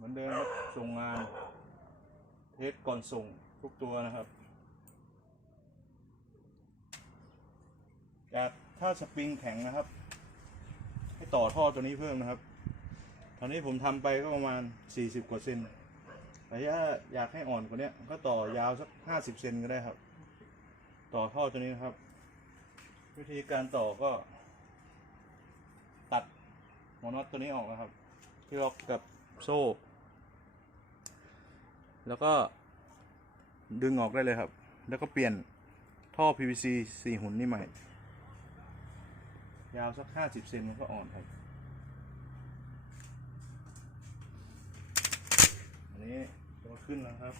เหมือนเดิมครับส่งงาน เทสก่อนส่งทุกตัวนะครับ จากถ้าสปริงแข็งนะครับ ให้ต่อท่อตัวนี้เพิ่มนะครับ ตอนนี้ผมทำไปก็ประมาณ 40 กว่าเซนแต่ถ้าอยากให้อ่อนกว่านี้ก็ต่อยาวสัก 50 เซนก็ได้ครับ ต่อท่อตัวนี้นะครับ วิธีการต่อก็ ตัดหัวน็อตตัวนี้ออกนะครับ ที่ล็อกกับโซ่ แล้วก็ดึงออกได้เลยครับ แล้วก็เปลี่ยนท่อ PVC สี่หุ่นนี่ใหม่ ยาวสัก50เซนมันก็อ่อนครับ อันนี้ตัวขึ้นแล้วครับ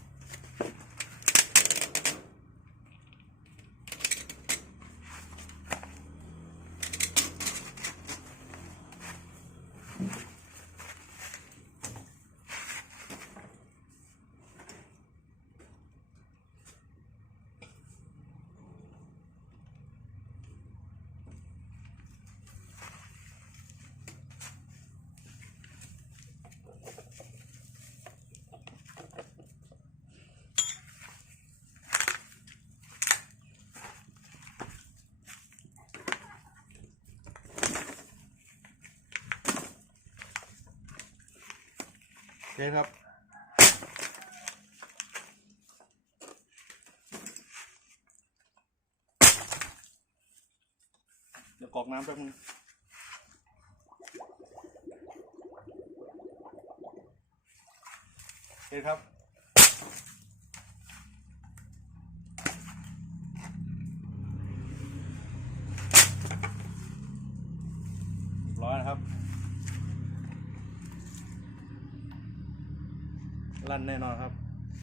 เคครับ เดี๋ยวกรอกน้ำแป๊บนึงโอเคครับเรียบร้อยนะครับ ลั่นแน่นอนครับ